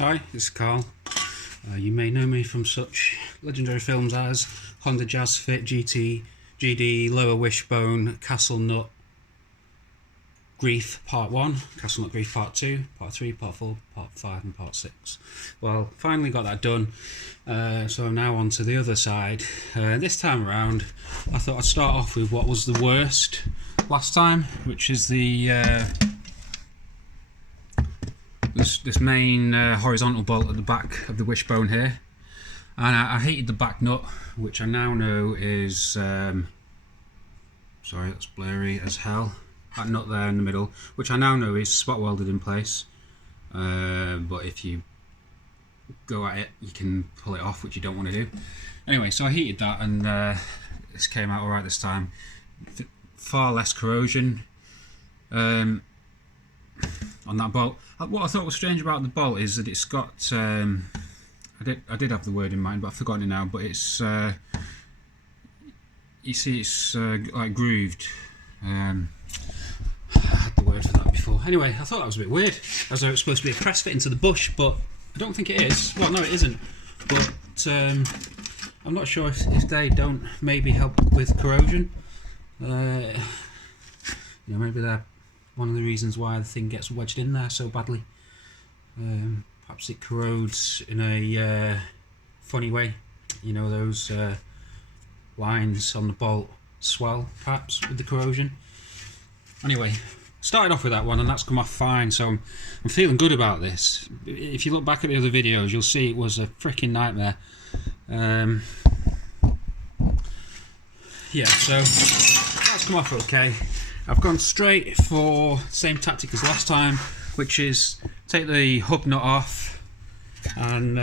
Hi, this is Carl. You may know me from such legendary films as Honda Jazz Fit GD, Lower Wishbone, Castle Nut Grief Part 1, Castle Nut Grief Part 2, Part 3, Part 4, Part 5 and Part 6. Well, finally got that done, so I'm now on to the other side. This time around I thought I'd start off with what was the worst last time, which is the this main horizontal bolt at the back of the wishbone here. And I hated the back nut, which I now know is sorry, that's blurry as hell. That nut there in the middle, which I now know is spot welded in place, but if you go at it you can pull it off, which you don't want to do. Anyway, so I heated that and this came out alright this time. Far less corrosion on that bolt. What I thought was strange about the bolt is that it's got I did have the word in mind but I've forgotten it now, but it's you see it's like grooved. I had the word for that before. Anyway, I thought that was a bit weird, as though it's supposed to be a press fit into the bush, but I don't think it is. Well, no, it isn't. But I'm not sure if they don't maybe help with corrosion. You know, maybe they're one of the reasons why the thing gets wedged in there so badly. Perhaps it corrodes in a funny way. You know, those lines on the bolt swell perhaps with the corrosion. Anyway, started off with that one and that's come off fine, so I'm feeling good about this. If you look back at the other videos you'll see it was a freaking nightmare. Yeah, so that's come off okay. I've gone straight for the same tactic as last time, which is take the hub nut off and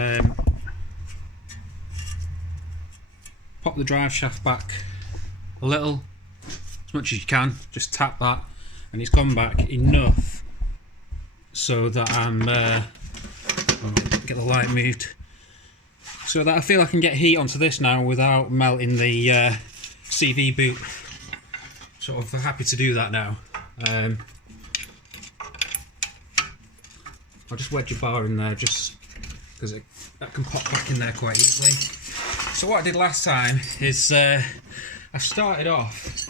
pop the drive shaft back a little, as much as you can. Just tap that and it's gone back enough so that I'm get the light moved, so that I feel I can get heat onto this now without melting the CV boot. Sort of happy to do that now. I'll just wedge a bar in there just because that can pop back in there quite easily. So what I did last time is I started off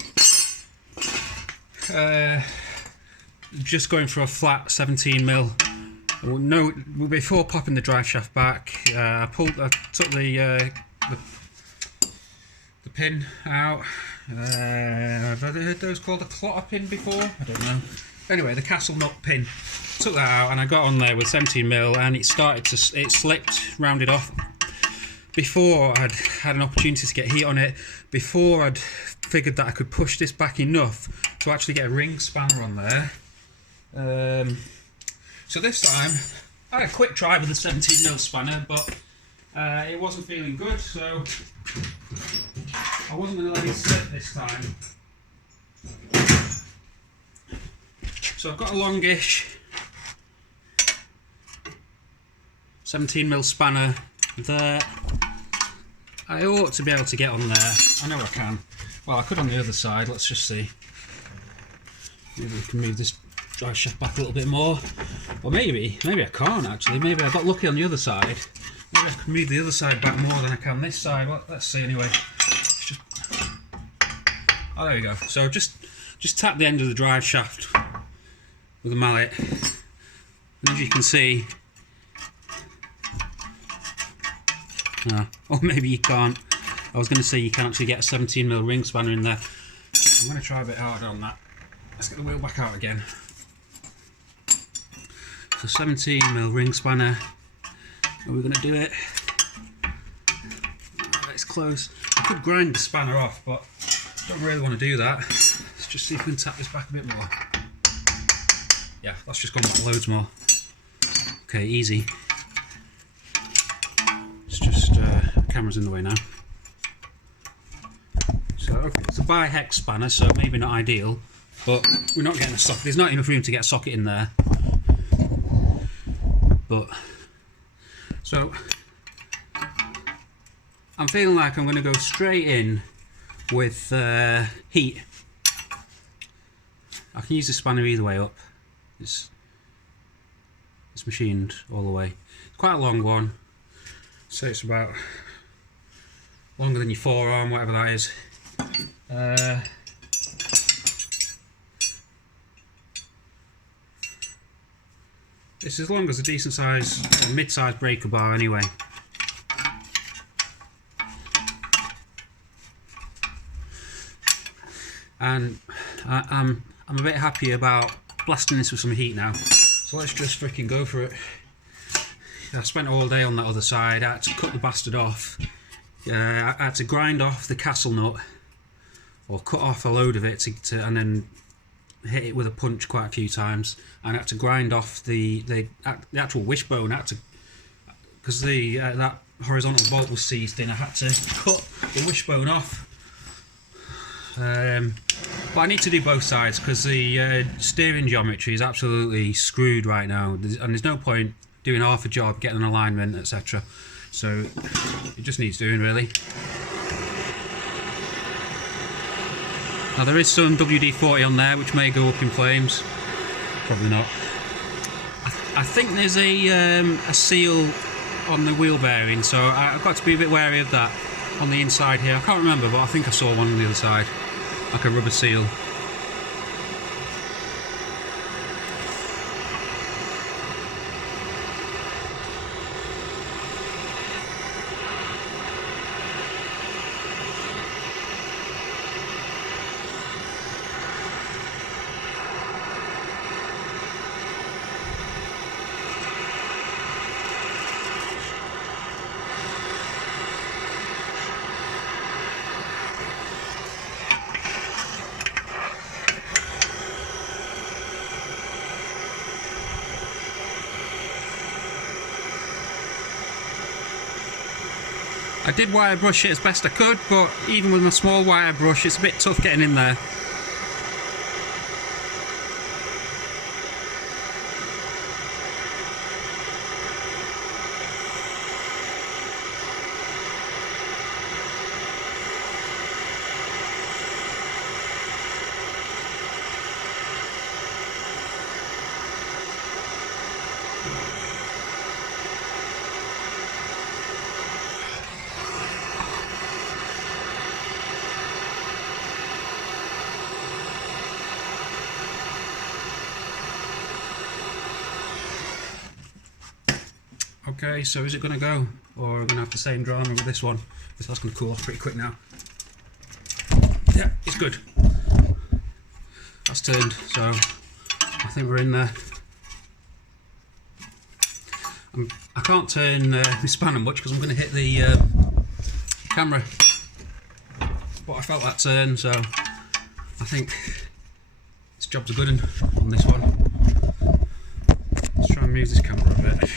just going for a flat 17mm. No, before popping the drive shaft back, I took the pin out. Have I heard those called a clotter pin before? I don't know. Anyway, the castle nut pin. Took that out and I got on there with 17mm and it slipped, rounded off. Before I'd had an opportunity to get heat on it, before I'd figured that I could push this back enough to actually get a ring spanner on there. So this time I had a quick try with the 17mm spanner, but it wasn't feeling good, so I wasn't going to let it slip this time. So I've got a longish 17mm spanner there. I ought to be able to get on there. I know I can. Well, I could on the other side. Let's just see. Maybe we can move this drive shaft back a little bit more. Or maybe I can't actually. Maybe I got lucky on the other side. Maybe I can move the other side back more than I can this side. Well, let's see anyway. Oh, there we go. So just tap the end of the drive shaft with a mallet. And as you can see, or maybe you can't. I was going to say you can actually get a 17mm ring spanner in there. I'm going to try a bit harder on that. Let's get the wheel back out again. So 17mm ring spanner. Are we going to do it? It's close. I could grind the spanner off, but I don't really want to do that. Let's just see if we can tap this back a bit more. Yeah, that's just gone back loads more. Okay, easy. It's just camera's in the way now. So okay, it's a bi-hex spanner, so maybe not ideal, but we're not getting a socket. There's not enough room to get a socket in there. But so I'm feeling like I'm going to go straight in with heat. I can use the spanner either way up. It's it's machined all the way. It's quite a long one, so it's about longer than your forearm, whatever that is. It's as long as a decent size, or mid-size breaker bar anyway. And I'm a bit happy about blasting this with some heat now. So let's just freaking go for it. I spent all day on that other side. I had to cut the bastard off. I had to grind off the castle nut, or cut off a load of it, and then hit it with a punch quite a few times. And I had to grind off the actual wishbone. Because that horizontal bolt was seized in, I had to cut the wishbone off. But I need to do both sides because the steering geometry is absolutely screwed right now, and there's no point doing half a job, getting an alignment, etc. So it just needs doing, really. Now there is some WD-40 on there which may go up in flames. Probably not. I think there's a seal on the wheel bearing, so I've got to be a bit wary of that on the inside here. I can't remember, but I think I saw one on the other side, like a rubber seal. I did wire brush it as best I could, but even with my small wire brush, it's a bit tough getting in there. Okay, so is it going to go? Or are we going to have the same drama with this one? Because that's going to cool off pretty quick now. Yeah, it's good. That's turned, so I think we're in there. I can't turn the spanner much because I'm going to hit the camera. But I felt that turn, so I think this job's a good one on this one. Let's try and move this camera a bit.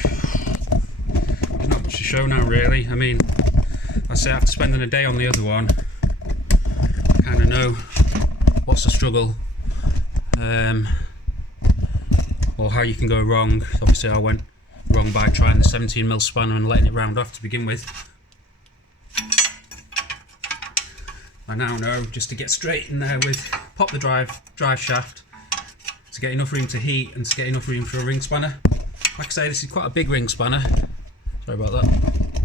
There's not much to show now, really. I mean, I say after spending a day on the other one, I kind of know what's the struggle, or how you can go wrong. Obviously, I went wrong by trying the 17mm spanner and letting it round off to begin with. I now know just to get straight in there with, pop the drive shaft to get enough room to heat and to get enough room for a ring spanner. Like I say, this is quite a big ring spanner. Sorry about that.